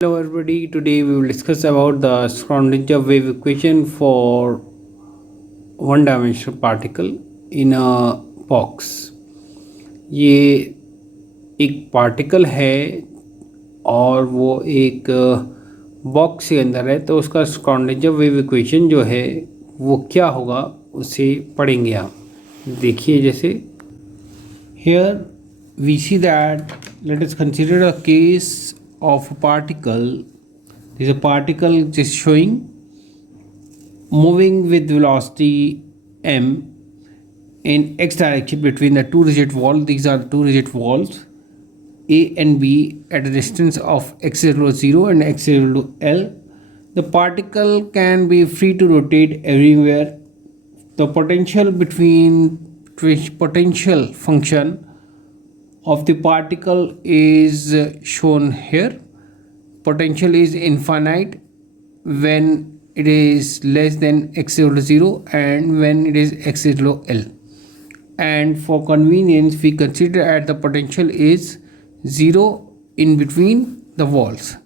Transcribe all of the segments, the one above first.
Hello everybody, today we will discuss about the Schrödinger wave equation for one dimensional particle in a box. ये एक particle है और वो एक box के अंदर है, तो उसका स्क्रॉडिंजर वेव इक्वेशन जो है वो क्या होगा उसे पढ़ेंगे आप। देखिए जैसे here we see that let us consider a case of a particle. There is a particle just showing moving with velocity m in x direction between the two rigid walls. These are the two rigid walls a and b at a distance of x equal to 0 and x equal to L. The particle can be free to rotate everywhere. The potential function of the particle is shown here. Potential is infinite when it is less than x equal to 0 and when it is x equal to L. And for convenience we consider that the potential is 0 in between the walls.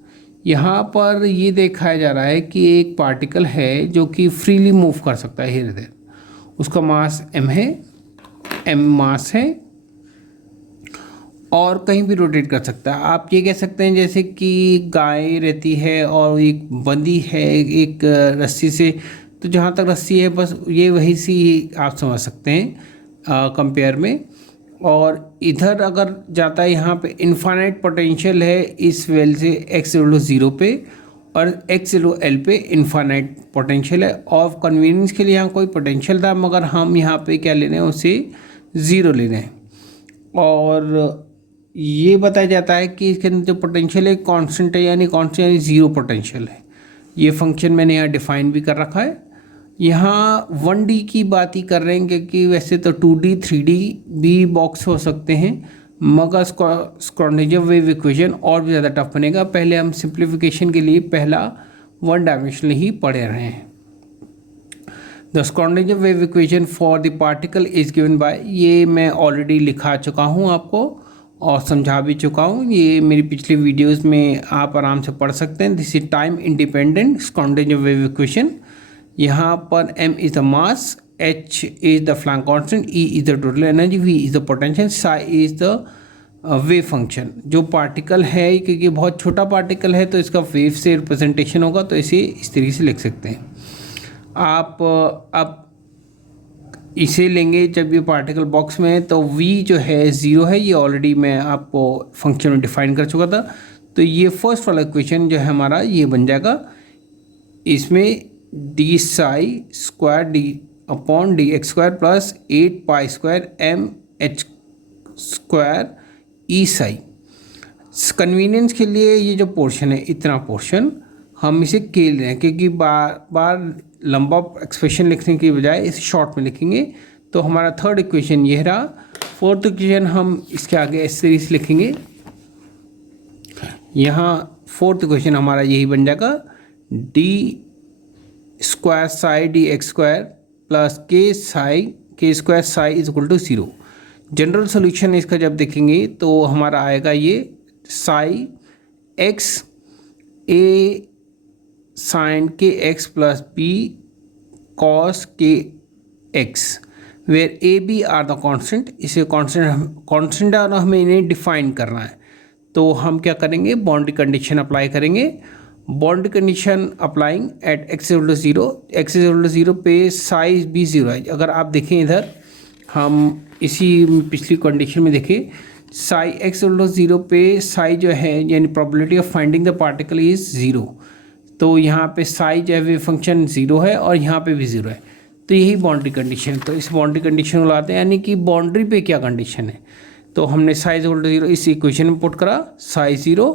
यहाँ पर ये दिखाया जा रहा है कि एक particle है जो कि फ्रीली मूव कर सकता है हियर देयर। उसका मास m है, m मास है और कहीं भी रोटेट कर सकता है। आप ये कह सकते हैं जैसे कि गाय रहती है और एक बंधी है एक रस्सी से, तो जहाँ तक रस्सी है बस ये वही सी आप समझ सकते हैं कंपेयर में। और इधर अगर जाता है यहाँ पे इनफाइनाइट पोटेंशियल है इस वेल से x इक्वल टू 0 पे और x इक्वल टू L पे इनफाइनाइट पोटेंशियल है। और कन्वीनियंस के लिए यहाँ कोई पोटेंशियल था मगर हम यहाँ पे क्या ले रहे हैं उसे 0 ले रहे हैं। और ये बताया जाता है कि इसके अंदर जो पोटेंशियल है कांस्टेंट है, यानी कांस्टेंट यानी 0 पोटेंशियल है। ये फंक्शन मैंने यहाँ डिफाइन भी कर रखा है। यहाँ 1D की बात ही कर रहे हैं क्योंकि वैसे तो 2D 3D भी बॉक्स हो सकते हैं मगर स्क्रॉडिंजर वेव इक्वेशन और भी ज़्यादा टफ बनेगा। पहले हम सिंप्लीफिकेशन के लिए पहला वन डायमेंशनल ही पढ़े रहे हैं। The Schrödinger wave equation for the particle is given by, ये मैं ऑलरेडी लिखा चुका हूँ आपको और समझा भी चुका हूँ। ये मेरी पिछली वीडियोस में आप आराम से पढ़ सकते हैं। This is time independent Schrodinger wave equation. यहाँ पर m is the mass, h is the Planck constant, e is the total energy, v is the potential, psi is the wave function. जो पार्टिकल है क्योंकि बहुत छोटा particle है तो इसका वेव से रिप्रेजेंटेशन होगा, तो इसे इस तरीके से लिख सकते हैं आप। अब इसे लेंगे जब ये पार्टिकल बॉक्स में है तो v जो है 0 है, ये ऑलरेडी मैं आपको फंक्शन में डिफाइन कर चुका था। तो ये फर्स्ट वाला इक्वेशन जो है हमारा ये बन जाएगा। इसमें d psi square d upon d x square plus 8 pi square m h square e psi. Convenience के लिए ये जो पोर्शन है इतना पोर्शन हम इसे के ले रहे हैं क्योंकि बार बार लंबा एक्सप्रेशन लिखने की बजाय इसे शॉर्ट में लिखेंगे। तो हमारा थर्ड इक्वेशन ये रहा। फोर्थ इक्वेशन हम इसके आगे इस तरीके से लिखेंगे। यहाँ फोर्थ इक्वेशन हमारा यही बन जाएगा, d square psi d x square plus k square psi is equal to 0। General solution इसका जब देखेंगे तो हमारा आएगा ये psi x A sine k x plus B cos k x where A B are the constant. इसे constant और हमें इन्हें डिफाइन करना है, तो हम क्या करेंगे बाउंड्री कंडीशन अप्लाई करेंगे। Boundary condition applying at x equal to 0, x equal to 0 पे साइज भी 0 है। अगर आप देखें इधर हम इसी पिछली कंडीशन में देखें साई एक्स इक्वल टू 0 पे साई जो है यानी probability of finding the particle is 0। तो यहाँ पे साई जो है वे फंक्शन 0 है और यहाँ पे भी 0 है, तो यही बाउंड्री कंडीशन। तो इस बाउंड्री कंडीशन को लाते हैं यानी कि बाउंड्री पे क्या कंडीशन है। तो हमने साइज इक्वल टू 0 इस इक्वेशन में पुट करा, साई 0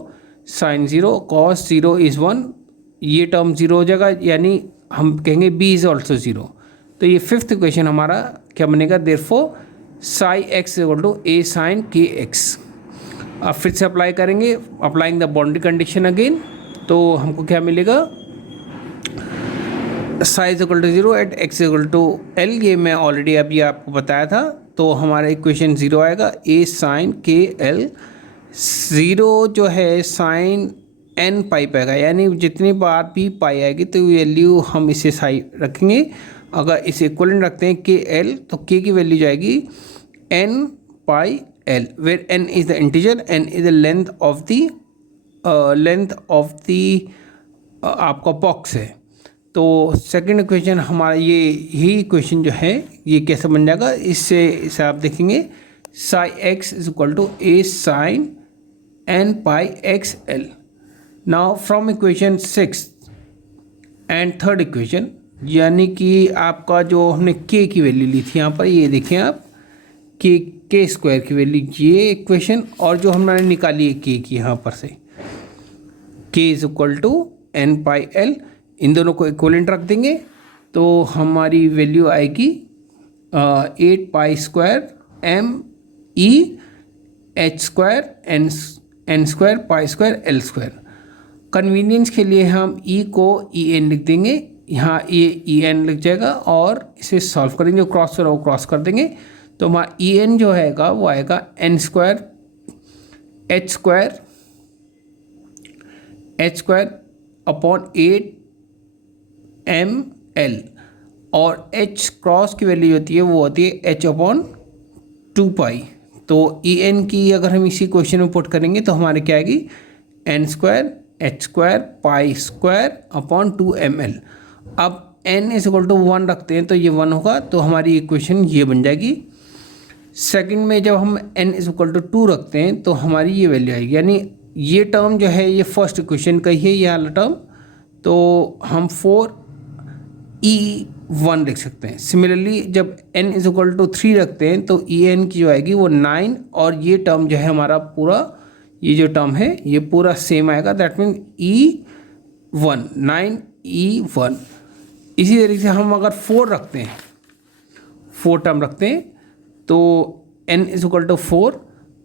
साइन 0 कॉस 0 इज़ 1, ये टर्म 0 हो जाएगा यानी हम कहेंगे b इज़ ऑल्सो 0। तो ये फिफ्थ इक्वेशन हमारा क्या बनेगा, therefore psi x equal to a sine k x. अब फिर से अप्लाई करेंगे, applying the boundary condition again, तो हमको क्या मिलेगा psi equal to 0 at x equal to l. ये मैं ऑलरेडी अभी आपको बताया था। तो हमारा इक्वेशन 0 आएगा, ए साइन के एल। 0 जो है साइन एन पाई पाएगा, यानी जितनी बार भी पाई आएगी तो वैल्यू हम इसे साइड रखेंगे। अगर इसे इक्वलेंट रखते हैं के एल, तो के की वैल्यू जाएगी n pi l, where n is the integer, n is the length of the आपका बॉक्स है। तो सेकंड इक्वेशन हमारा यही इक्वेशन जो है ये कैसे बन जाएगा, इससे आप देखेंगे psi x is equal to a sine n pi x l. Now from equation 6 and third equation, यानी कि आपका जो हमने के की वैल्यू ली थी यहाँ पर, ये देखें आप के स्क्वायर की वैल्यू, ये इक्वेशन, और जो हमने निकाली है के की यहाँ पर से, k is equal to n pi l, इन दोनों को इक्वलेंट रख देंगे तो हमारी वैल्यू आएगी 8 pi square m e h square n square pi square l square. Convenience के लिए हम ई को ई एन लिख देंगे, यहाँ ये ई एन लिख जाएगा, और इसे सॉल्व करेंगे, जो क्रॉस हो रहा है वो क्रॉस कर देंगे, तो हमारा ई एन जो आएगा वो आएगा n square h square upon 8 m l, और एच क्रॉस की वैल्यू होती है वो होती है एच अपॉन 2 पाई। तो ई एन की अगर हम इसी क्वेश्चन में पुट करेंगे तो हमारे क्या आएगी n square h square pi square upon 2 m l. अब एन इज इक्वल टू 1 रखते हैं तो ये 1 होगा, तो हमारी इक्वेशन ये बन जाएगी। सेकंड में जब हम n इज इक्वल टू 2 रखते हैं तो हमारी ये वैल्यू आएगी, यानी ये टर्म जो है ये फर्स्ट इक्वेशन का ही है ये वाला टर्म, तो हम 4e1 लिख सकते हैं। सिमिलरली जब n इज इक्वल टू 3 रखते हैं तो en की जो आएगी वो 9, और ये टर्म जो है हमारा पूरा, ये जो टर्म है ये पूरा सेम आएगा, दैट मीन e1 9e1। इसी तरीके से हम अगर 4 रखते हैं, 4 टर्म रखते हैं तो n इज इक्वल टू 4,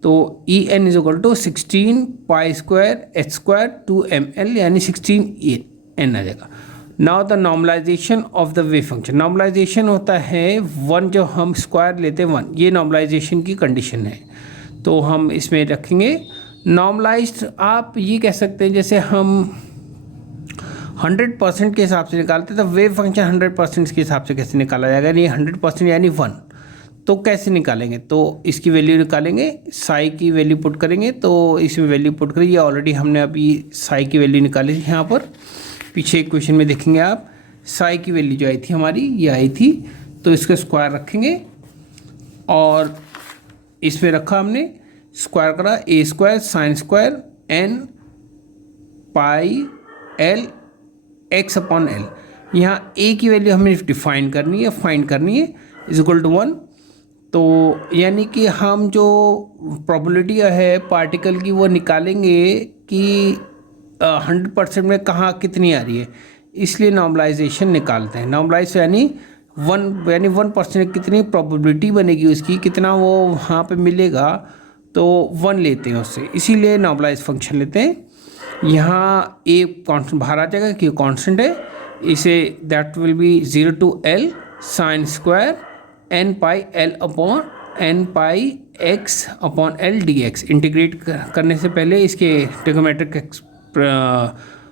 तो e n is equal to 16 pi square h square 2 m l, यानी 16 एन आ जाएगा। Now the normalization of the wave function, normalization होता है 1, जो हम स्क्वायर लेते हैं 1, ये नॉर्मलाइजेशन की कंडीशन है। तो हम इसमें रखेंगे नॉर्मलाइज्ड, आप ये कह सकते हैं जैसे हम 100% के हिसाब से निकालते हैं, तो वेव फंक्शन 100% के हिसाब से कैसे निकाला जाएगा, यानी 100% यानी 1, तो कैसे निकालेंगे, तो इसकी वैल्यू निकालेंगे, साई की वैल्यू पुट करेंगे, तो इसमें वैल्यू पुट करेंगे, ये ऑलरेडी हमने अभी साई की वैल्यू निकाली थी, यहाँ पर पीछे क्वेश्चन में देखेंगे आप, साई की वैल्यू जो आई थी हमारी ये आई थी, तो इसका स्क्वायर रखेंगे, और इसमें रखा हमने स्क्वायर करा A square sine square n pi l x upon l. यहाँ ए की वैल्यू हमें डिफाइन करनी है, फाइंड करनी है, इज इक्वल टू 1, तो यानी कि हम जो प्रोबेबिलिटी है पार्टिकल की वो निकालेंगे कि 100% में कहाँ कितनी आ रही है, इसलिए नॉर्मलाइजेशन निकालते हैं। नॉर्मलाइज यानी 1% कितनी प्रोबेबिलिटी बनेगी उसकी, कितना वो वहाँ पे मिलेगा, तो 1 लेते हैं उससे, इसीलिए नॉर्मलाइज फंक्शन लेते हैं। यहाँ ए कॉन्स्टेंट बाहर आ जाएगा कि कॉन्स्टेंट है, इसे that will be 0 to l sine square n pi l upon n pi x upon l d x. Integrate करने से पहले इसके ट्रिग्नोमेट्रिक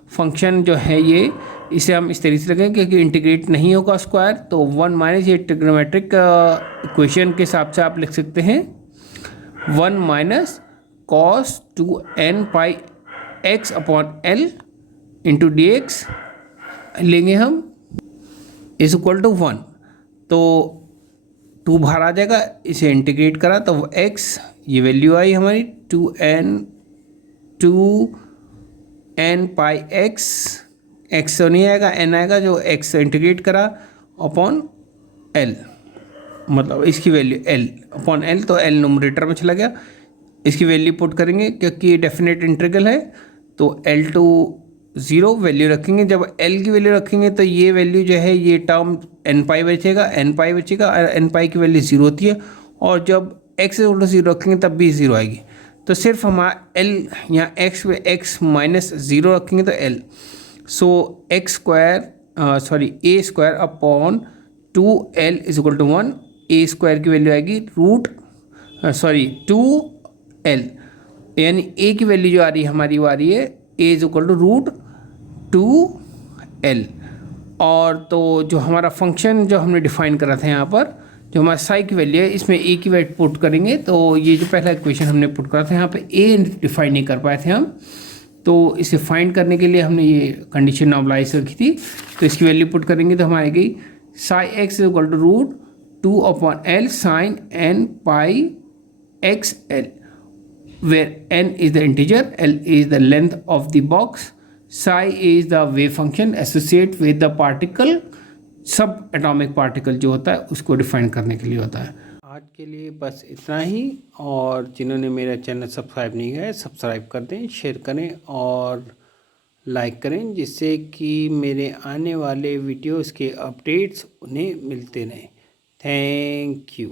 फंक्शन जो है ये, इसे हम इस तरीके से लगाएंगे क्योंकि इंटीग्रेट नहीं होगा स्क्वायर, तो 1 माइनस ये ट्रिग्नोमेट्रिक इक्वेशन के हिसाब से आप लिख सकते हैं 1 minus cos 2 n pi x upon l into d x लेंगे हम, इज इक्वल टू 1, तो 2 बाहर आ जाएगा, इसे इंटीग्रेट करा तो x ये वैल्यू आई हमारी 2n पाई x तो नहीं आएगा, n आएगा, जो x इंटीग्रेट करा अपॉन l, मतलब इसकी वैल्यू l अपॉन l, तो l नोमरेटर में चला गया, इसकी वैल्यू पुट करेंगे क्योंकि ये डेफिनेट इंटीग्रल है, तो l टू 0 वैल्यू रखेंगे। जब l की वैल्यू रखेंगे तो ये वैल्यू जो है ये टर्म n पाई बचेगा, n पाई की वैल्यू 0 होती है, और जब x इक्वल टू 0 रखेंगे तब भी 0 आएगी, तो सिर्फ हमारा l यहाँ x माइनस 0 रखेंगे तो l, so x square a square upon 2l is equal to 1, a square की वैल्यू आएगी 2l, यानी a की वैल्यू जो आ रही है हमारी वो आ रही है A is equal to root 2l। और तो जो हमारा फंक्शन जो हमने डिफाइन करा था यहाँ पर, जो हमारा साई की वैल्यू है, इसमें ए की वैल्यू पुट करेंगे। तो ये जो पहला इक्वेशन हमने पुट करा था यहाँ पे ए डिफाइन नहीं कर पाए थे हम, तो इसे फाइंड करने के लिए हमने ये कंडीशन नॉर्मलाइज रखी थी। तो इसकी वैल्यू पुट करेंगे तो हमारी गई psi x is equal to root 2/l sine n pi xl, where n is the integer, l is the length of the box, psi is the wave function associate with the particle, सब atomic particle जो होता है उसको define करने के लिए होता है। आज के लिए बस इतना ही, और जिन्होंने मेरा चैनल सब्सक्राइब नहीं किया है सब्सक्राइब कर दें, शेयर करें और लाइक करें, जिससे कि मेरे आने वाले वीडियोस के अपडेट्स उन्हें मिलते रहें। Thank you.